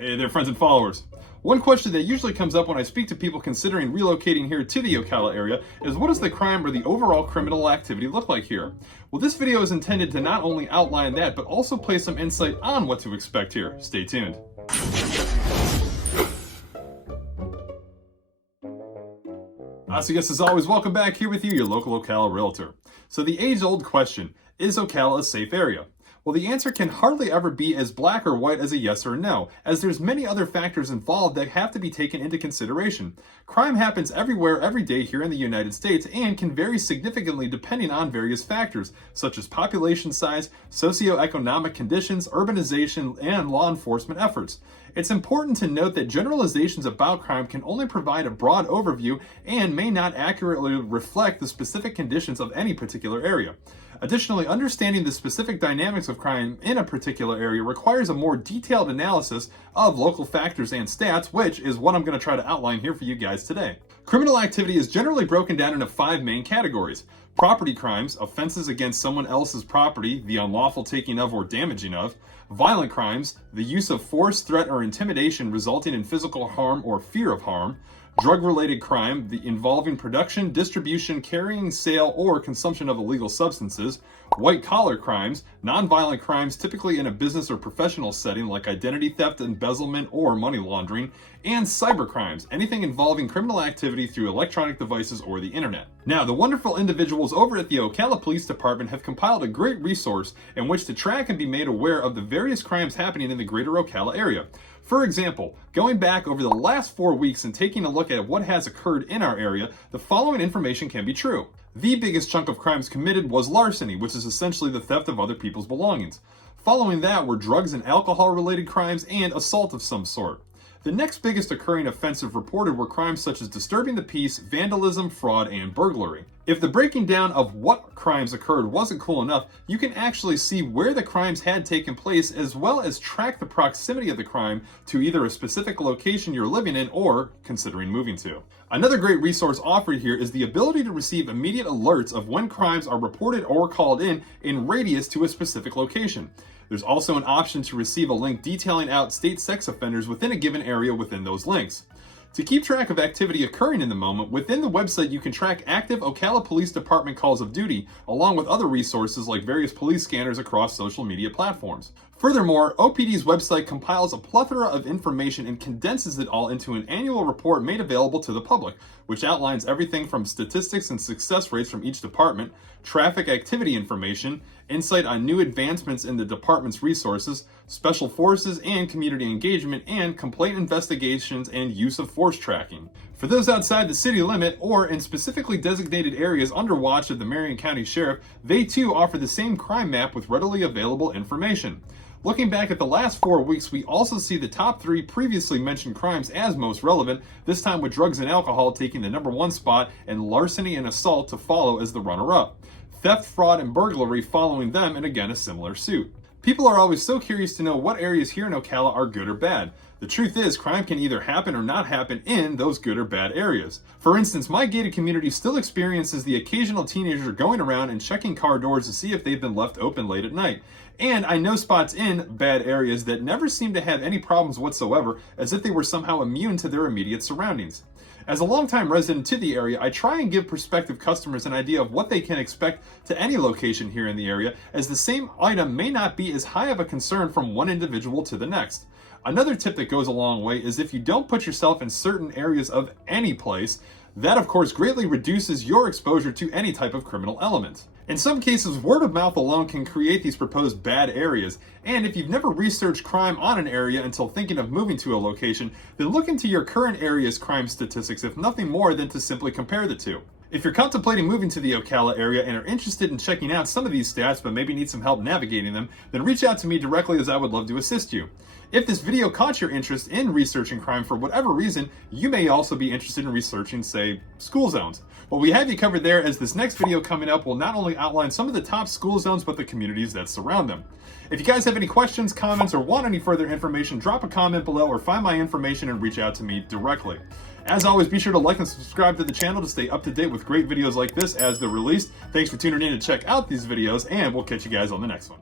Hey there, friends and followers. One question that usually comes up when I speak to people considering relocating here to the Ocala area is, what does the crime or the overall criminal activity look like here? Well, this video is intended to not only outline that, but also play some insight on what to expect here. Stay tuned. So yes, as always, welcome back here with you, your local Ocala realtor. So the age-old question, is Ocala a safe area? Well, the answer can hardly ever be as black or white as a yes or no, as there's many other factors involved that have to be taken into consideration. Crime happens everywhere, every day here in the United States and can vary significantly depending on various factors, such as population size, socioeconomic conditions, urbanization, and law enforcement efforts. It's important to note that generalizations about crime can only provide a broad overview and may not accurately reflect the specific conditions of any particular area. Additionally, understanding the specific dynamics of crime in a particular area requires a more detailed analysis of local factors and stats, which is what I'm going to try to outline here for you guys today. Criminal activity is generally broken down into 5 main categories. Property crimes, offenses against someone else's property, the unlawful taking of or damaging of. Violent crimes, the use of force, threat, or intimidation resulting in physical harm or fear of harm. Drug-related crime, the involving production, distribution, carrying, sale, or consumption of illegal substances. White-collar crimes, non-violent crimes typically in a business or professional setting like identity theft, embezzlement, or money laundering. And cyber crimes, anything involving criminal activity through electronic devices or the internet. Now, the wonderful individuals over at the Ocala Police Department have compiled a great resource in which to track and be made aware of the various crimes happening in the greater Ocala area. For example, going back over the last 4 weeks and taking a look at what has occurred in our area, the following information can be true. The biggest chunk of crimes committed was larceny, which is essentially the theft of other people's belongings. Following that were drugs and alcohol related crimes and assault of some sort. The next biggest occurring offensive reported were crimes such as disturbing the peace, vandalism, fraud, and burglary. If the breaking down of what crimes occurred wasn't cool enough, you can actually see where the crimes had taken place as well as track the proximity of the crime to either a specific location you're living in or considering moving to. Another great resource offered here is the ability to receive immediate alerts of when crimes are reported or called in radius to a specific location. There's also an option to receive a link detailing out state sex offenders within a given area within those links. To keep track of activity occurring in the moment, within the website you can track active Ocala Police Department calls of duty, along with other resources like various police scanners across social media platforms. Furthermore, OPD's website compiles a plethora of information and condenses it all into an annual report made available to the public, which outlines everything from statistics and success rates from each department, traffic activity information, insight on new advancements in the department's resources, special forces and community engagement, and complaint investigations and use of force tracking. For those outside the city limit or in specifically designated areas under watch of the Marion County Sheriff, they too offer the same crime map with readily available information. Looking back at the last 4 weeks, we also see the top 3 previously mentioned crimes as most relevant, this time with drugs and alcohol taking the number 1 spot and larceny and assault to follow as the runner-up. Theft, fraud, and burglary following them, and again a similar suit. People are always so curious to know what areas here in Ocala are good or bad. The truth is, crime can either happen or not happen in those good or bad areas. For instance, my gated community still experiences the occasional teenager going around and checking car doors to see if they've been left open late at night. And I know spots in bad areas that never seem to have any problems whatsoever, as if they were somehow immune to their immediate surroundings. As a longtime resident to the area, I try and give prospective customers an idea of what they can expect to any location here in the area, as the same item may not be as high of a concern from one individual to the next. Another tip that goes a long way is if you don't put yourself in certain areas of any place, that of course greatly reduces your exposure to any type of criminal element. In some cases, word of mouth alone can create these proposed bad areas, and if you've never researched crime on an area until thinking of moving to a location, then look into your current area's crime statistics, if nothing more than to simply compare the two. If you're contemplating moving to the Ocala area and are interested in checking out some of these stats but maybe need some help navigating them, then reach out to me directly, as I would love to assist you. If this video caught your interest in researching crime for whatever reason, you may also be interested in researching, say, school zones. Well, we have you covered there, as this next video coming up will not only outline some of the top school zones, but the communities that surround them. If you guys have any questions, comments, or want any further information, drop a comment below or find my information and reach out to me directly. As always, be sure to like and subscribe to the channel to stay up to date with great videos like this as they're released. Thanks for tuning in to check out these videos, and we'll catch you guys on the next one.